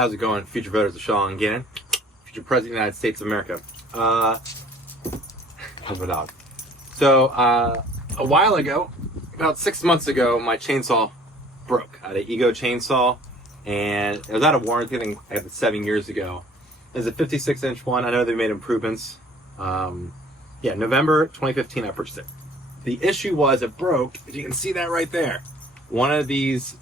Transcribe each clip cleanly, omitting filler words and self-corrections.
How's it going, future voters of Sean Gannon, future President of the United States of America? How's my dog? So, a while ago, about 6 months ago, my chainsaw broke. I had an Ego chainsaw, and it was out of warranty. I think I got it 7 years ago. It's a 56-inch one. I know they made improvements. Yeah, November 2015, I purchased it. The issue was it broke. As you can see that right there. One of these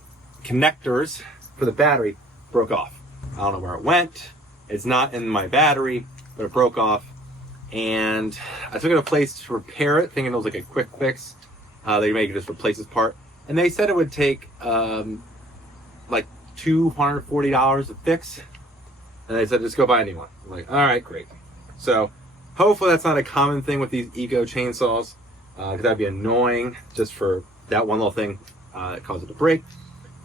connectors for the battery broke off. I don't know where it went. It's not in my battery, but it broke off. And I took it to a place to repair it, thinking it was like a quick fix. They make it just replace this part. And they said it would take like $240 to fix. And they said, just go buy a new one. I'm like, all right, great. So hopefully that's not a common thing with these Ego chainsaws, because that'd be annoying just for that one little thing that caused it to break.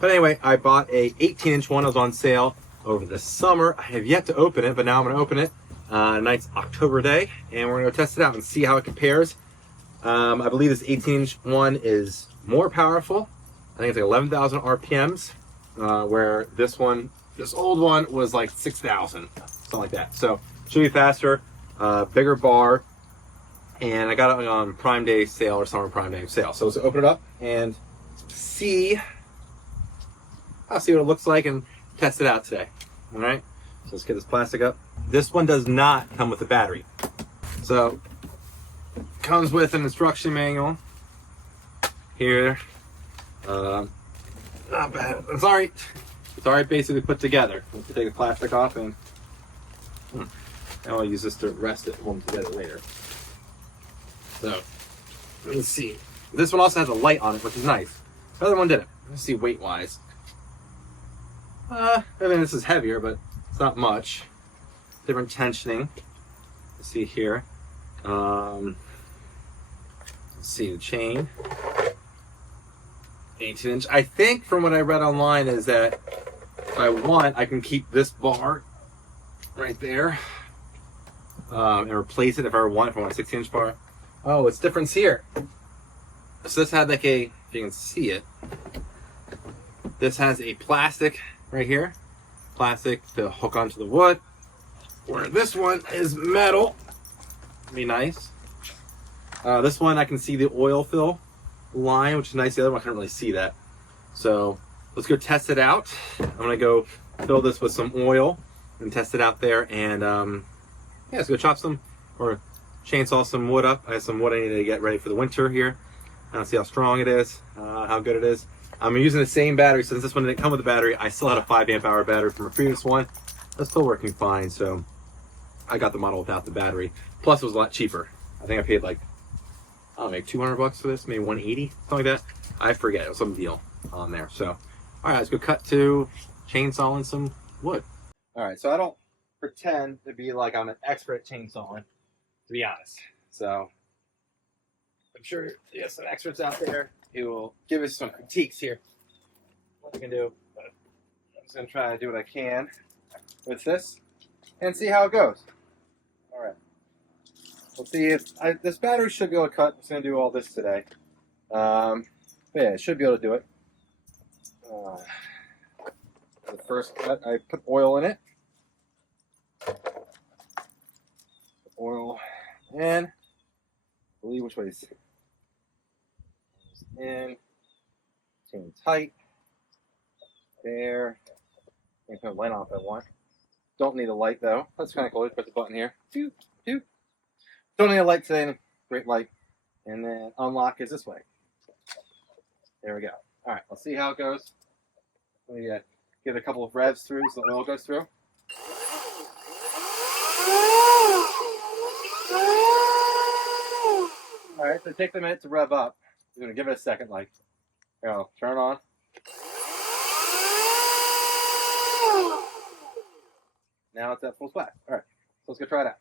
But anyway, I bought a 18-inch one. It was on sale over the summer. I have yet to open it, but now I'm going to open it. Nice October day, and we're going to go test it out and see how it compares. I believe this 18-inch one is more powerful. I think it's like 11,000 RPMs, where this old one was like 6,000, something like that. So should be faster, bigger bar, and I got it on Prime Day sale or Summer Prime Day sale. So let's open it up and see. I'll see what it looks like and test it out today. All right, so let's get this plastic up. This one does not come with a battery. So comes with an instruction manual here. Not bad. It's all right. It's all right, basically put together. Let's take the plastic off and I'll use this to rest it and together later. So let's see. This one also has a light on it, which is nice. The other one didn't. Let's see weight wise. I mean, this is heavier, but it's not much. Different tensioning. Let's see here. Let's see the chain. 18-inch. I think from what I read online is that if I want, I can keep this bar right there and replace it if I want. If I want a 16-inch bar. Oh, it's difference here. So this had like a, if you can see it, this has a plastic right here, plastic to hook onto the wood, where this one is metal. Be nice. This one I can see the oil fill line, which is nice. The other one I can't really see that. So let's go test it out. I'm gonna go fill this with some oil and test it out there, and yeah, let's go chop some or chainsaw some wood up. I have some wood I need to get ready for the winter here. See how strong it is, how good it is. I'm using the same battery. Since this one didn't come with a battery, I still had a 5 amp hour battery from a previous one. That's still working fine, so I got the model without the battery. Plus it was a lot cheaper. I think I paid like, I don't know, maybe 200 bucks for this, maybe 180, something like that. I forget, it was some deal on there. So, all right, let's go cut to chainsawing some wood. All right, so I don't pretend to be like I'm an expert at chainsawing, to be honest. So I'm sure there's some experts out there who will give us some critiques here. What we can do, but I'm just gonna try to do what I can with this and see how it goes. All right. We'll see if this battery should be able to cut. I'm just gonna do all this today. But yeah, it should be able to do it. The first cut, I put oil in it. Oil in. I believe which way is in. Chain tight. There. I can put a light on if I want. Don't need a light though. That's kind of cool. Just press the button here. Doot, doot. Don't need a light today. Great light. And then unlock is this way. There we go. All right, let's see how it goes. Let me give it a couple of revs through so the oil goes through. All right, so take the minute to rev up. You're gonna give it a second, like, here, I'll turn it on. Now it's at full splash. All right, so let's go try it out.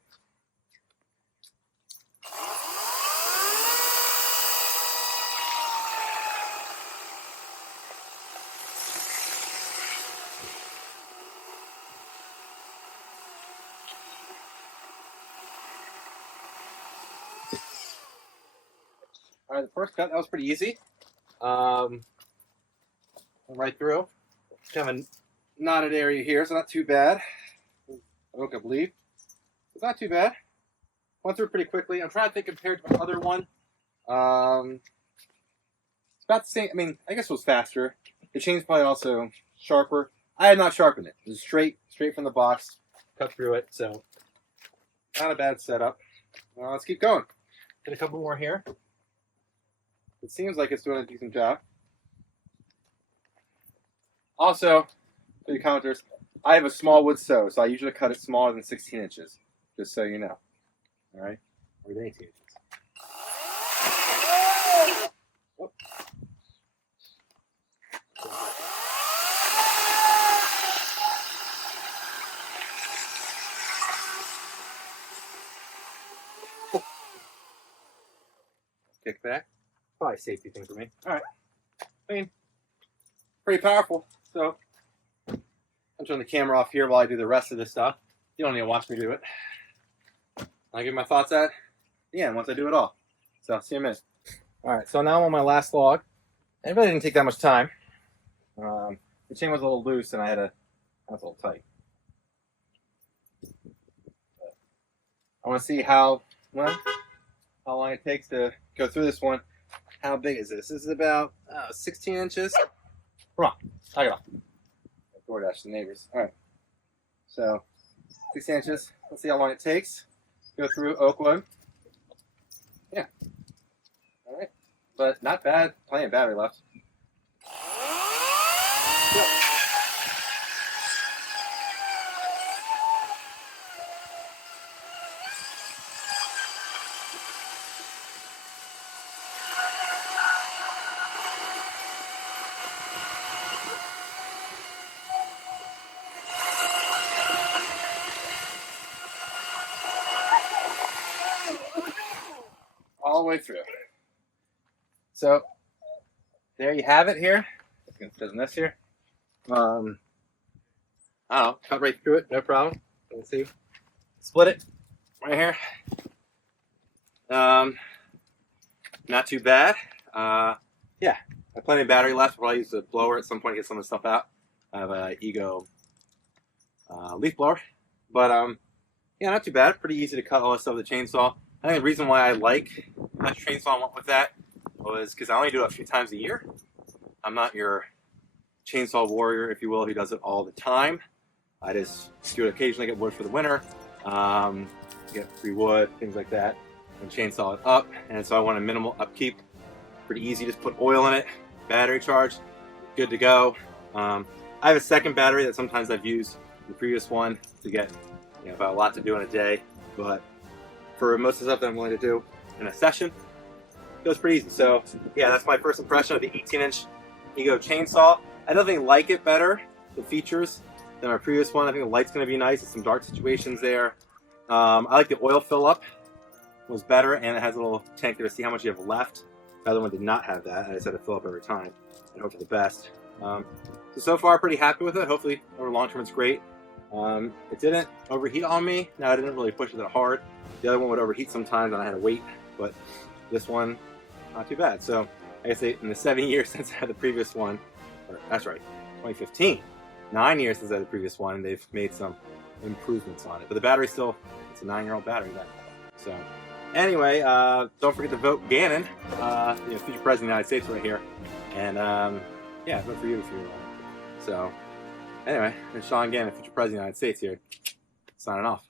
All right, the first cut, that was pretty easy. Right through. Kind of knotted area here, so not too bad. I woke up leaf. It's not too bad. Went through pretty quickly. I'm trying to think compared to my other one. It's about the same. I mean, I guess it was faster. The chain's probably also sharper. I had not sharpened it. It was straight from the box. Cut through it, so not a bad setup. Let's keep going. Get a couple more here. It seems like it's doing a decent job. Also, for the commenters, I have a small wood saw, so I usually cut it smaller than 16 inches, just so you know. All right? Or 18 inches. Oh. Kick back. Probably a safety thing for me. All right. I mean, pretty powerful. So, I'll turn the camera off here while I do the rest of this stuff. You don't need to watch me do it. I'll give my thoughts at the end once I do it all. So, see you in a minute. All right, so now I'm on my last log. It really didn't take that much time. The chain was a little loose and I had to, that's a little tight. I want to see how long it takes to go through this one. How big is this? This is about 16 inches. Come on, knock it off. DoorDash the neighbors. All right. So 16 inches. Let's see how long it takes. Go through oak wood. Yeah. All right. But not bad. Plenty of battery left. Yep. All the way through. So there you have it here. It's gonna fit in this here. I don't know, cut right through it, no problem. Let's see. Split it right here. Not too bad. Yeah, I have plenty of battery left. I'll probably use the blower at some point to get some of the stuff out. I have an Ego leaf blower, but yeah, not too bad. Pretty easy to cut all this stuff with the chainsaw. I think the reason why I like that chainsaw and went with that was because I only do it a few times a year. I'm not your chainsaw warrior, if you will, who does it all the time. I just do it occasionally, get wood for the winter, get free wood, things like that, and chainsaw it up. And so I want a minimal upkeep. Pretty easy, just put oil in it, battery charge, good to go. I have a second battery that sometimes I've used the previous one to get, you know, about a lot to do in a day, but for most of the stuff that I'm willing to do in a session, it goes pretty easy. So yeah, that's my first impression of the 18-inch Ego chainsaw. I definitely like it better, the features, than our previous one. I think the light's going to be nice. There's some dark situations there. I like the oil fill up was better, and it has a little tank there to see how much you have left. The other one did not have that. I just had to fill up every time and hope for the best. So far, pretty happy with it. Hopefully, over long term, it's great. It didn't overheat on me. No, I didn't really push it that hard. The other one would overheat sometimes, and I had to wait. But this one, not too bad. So I guess in the 7 years since I had the previous one, or that's right, 2015, 9 years since I had the previous one, they've made some improvements on it. But the battery still, it's a 9-year-old battery then. So anyway, don't forget to vote Gannon, future president of the United States right here. And yeah, vote for you if you want. So anyway, there's Sean Gannon, future president of the United States here, signing off.